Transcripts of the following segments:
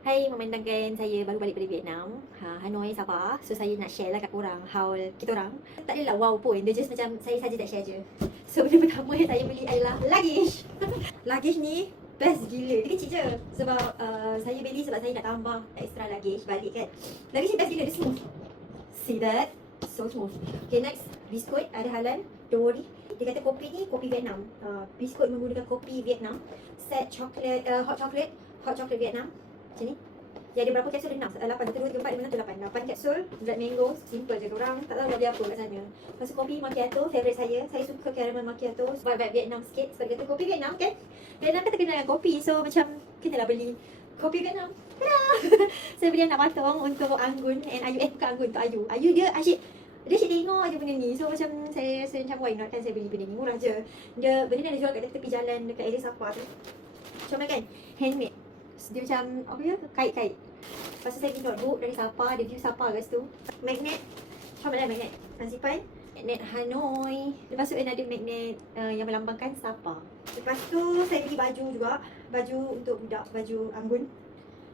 Hai, memandangkan saya baru balik dari Vietnam, Hanoi, Sabah. So saya nak share lah kat korang haul kita orang. Tak adalah wow pun, dia just macam saya saja tak share je. So benda pertama yang saya beli adalah luggage. Luggage ni best gila, dia kecil je. Sebab saya beli sebab saya nak tambah extra luggage balik kan. Luggage ni best gila, dia smooth. See that? So smooth. Okay, next, biskut ada halal, don't worry. Dia kata kopi ni kopi Vietnam. Biskut menggunakan kopi Vietnam. Set chocolate, hot chocolate Vietnam. Macam ni. Dia ada berapa kapsul? 6, 8, 1, 2, 3, 4, 5, 6, 7, 8 kapsul Red mango, simple je. Korang tak tahu dia apa kat sana. Lepas tu kopi macchiato, favourite saya. Saya suka caramel macchiato. Vibe Vietnam sikit. Sebab dia kata kopi Vietnam kan. Vietnam kan terkenal dengan kopi. So macam kenalah beli kopi Vietnam. Saya beli anak patong untuk Anggun and Ayu. Bukan Anggun, untuk Ayu. Ayu dia asyik tengok je benda ni. So macam saya macam why not kan saya beli benda ni. Murah je. Dia benda ni ada jual kat tepi jalan dekat area Sapa tu. Comel kan? Handmade. Dia macam apa ya? Kait-kait. Lepas tu saya beli notebook dari Sapa. Dia pergi Sapa kat situ. Magnet. Comel lah magnet. Simpan. Magnet Hanoi. Lepas tu ada magnet yang melambangkan Sapa. Lepas tu saya beli baju juga. Baju untuk budak. Baju Anggun.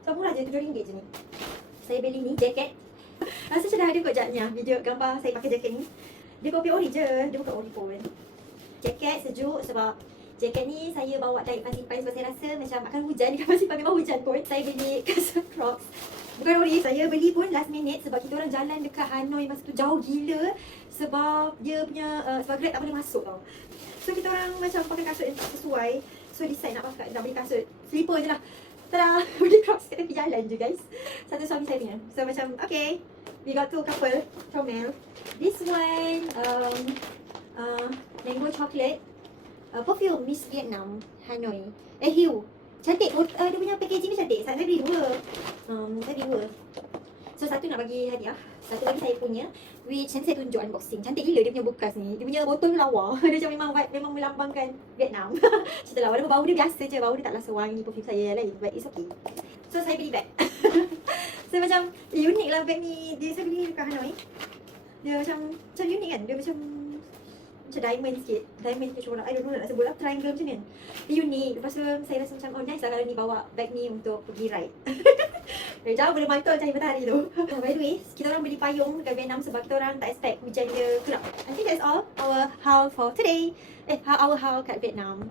So murah je. RM7 je ni. Saya beli ni jaket. Rasa macam dah ada kot jatnya video gambar saya pakai jaket ni. Dia kopi ori je. Dia bukan ori pun. Jaket sejuk sebab jaket ni saya bawa dari Pasipai sebab saya rasa macam akan hujan. Dekat Pasipai memang hujan pun. Saya beli kasut Crocs. Bukan ori, saya beli pun last minute sebab kita orang jalan dekat Hanoi masa tu jauh gila. Sebab dia punya, sebab Grab tak boleh masuk tau. So kita orang macam pakai kasut yang tak sesuai. So decide nak beli kasut slipper je lah. Tada! Beli Crocs kat tepi jalan je guys. Satu suami saya punya. So macam okay, we got two couple. Comel. This one mango chocolate. Perfume Miss Vietnam Hanoi. Hue. Cantik. Dia punya packaging ni cantik. Saya beli dua. Saya beli dua. So satu nak bagi hadiah. Satu lagi saya punya. Which nanti saya tunjuk unboxing. Cantik gila dia punya bekas ni. Dia punya botol lawa. Dia macam memang melambangkan Vietnam. Cerita lawa. Walaupun bau dia biasa je. Bau dia taklah sewangi perfume saya yang lain. But it's okay. So saya beli bag. So macam unik lah bag ni. Saya beli dekat Hanoi. Dia macam unik kan. Dia macam diamond sikit. Diamond ke corak. I don't know nak sebut lah. Triangle macam ni kan. Dia unik. Lepas tu saya rasa macam nice lah kalau ni bawa bag ni untuk pergi ride. Dari jauh boleh mantul cahaya matahari tu. By the way, kita orang beli payung dekat Vietnam sebab kita orang tak expect hujan dia kerap. I think that's all our haul for today. Our haul kat Vietnam.